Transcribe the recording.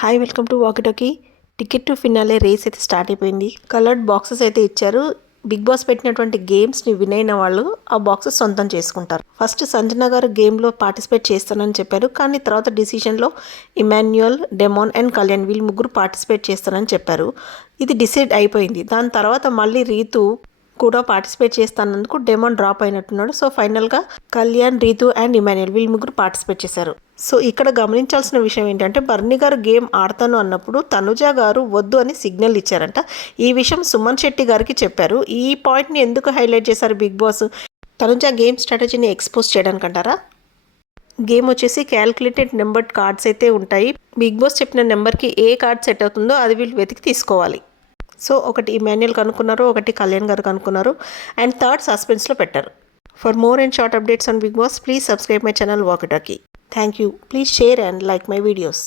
Hi welcome to Walkie Talkie. Ticket to finale race అయితే start అయిపోయింది. Coloured boxes అయితే ఇచ్చారు. బిగ్ బాస్ పెట్టినటువంటి గేమ్స్ని విన్ అయిన వాళ్ళు ఆ బాక్సెస్ సొంతం చేసుకుంటారు. ఫస్ట్ సంజన గారు గేమ్లో పార్టిసిపేట్ చేస్తానని చెప్పారు, కానీ తర్వాత డిసిషన్లో ఇమాన్యుయల్, డెమాన్ అండ్ కళ్యాణ్ వీళ్ళు ముగ్గురు పార్టిసిపేట్ చేస్తానని చెప్పారు. ఇది డిసైడ్ అయిపోయింది. దాని తర్వాత మళ్ళీ రీతు కూడా పార్టిసిపేట్ చేస్తానందుకు డెమాన్ డ్రాప్ అయినట్టున్నాడు. సో ఫైనల్గా కళ్యాణ్, రీతు అండ్ ఇమాన్యుయల్ వీళ్ళు ముగ్గురు పార్టిసిపేట్ చేశారు. సో ఇక్కడ గమనించాల్సిన విషయం ఏంటంటే బర్నీ గారు గేమ్ ఆడతాను అన్నప్పుడు తనుజ గారు వద్దు అని సిగ్నల్ ఇచ్చారంట. ఈ విషయం సుమన్ శెట్టి గారికి చెప్పారు. ఈ పాయింట్ని ఎందుకు హైలైట్ చేశారు బిగ్ బాస్? తనుజ గేమ్ స్ట్రాటజీని ఎక్స్పోజ్ చేయడానికి అంటారా? గేమ్ వచ్చేసి క్యాల్కులేటెడ్ నెంబర్డ్ కార్డ్స్ అయితే ఉంటాయి. బిగ్ బాస్ చెప్పిన నెంబర్కి ఏ కార్డ్ సెట్ అవుతుందో అది వీళ్ళు వెతికి తీసుకోవాలి. సో ఒకటి ఇమాన్యుయల్ కనుక్కున్నారు, ఒకటి కళ్యాణ్ గారు కనుక్కున్నారు అండ్ థర్డ్ సస్పెన్స్లో పెట్టారు. For more and short updates on Big Boss, please subscribe my channel Walkie Talkie. Thank you. Please share and like my videos.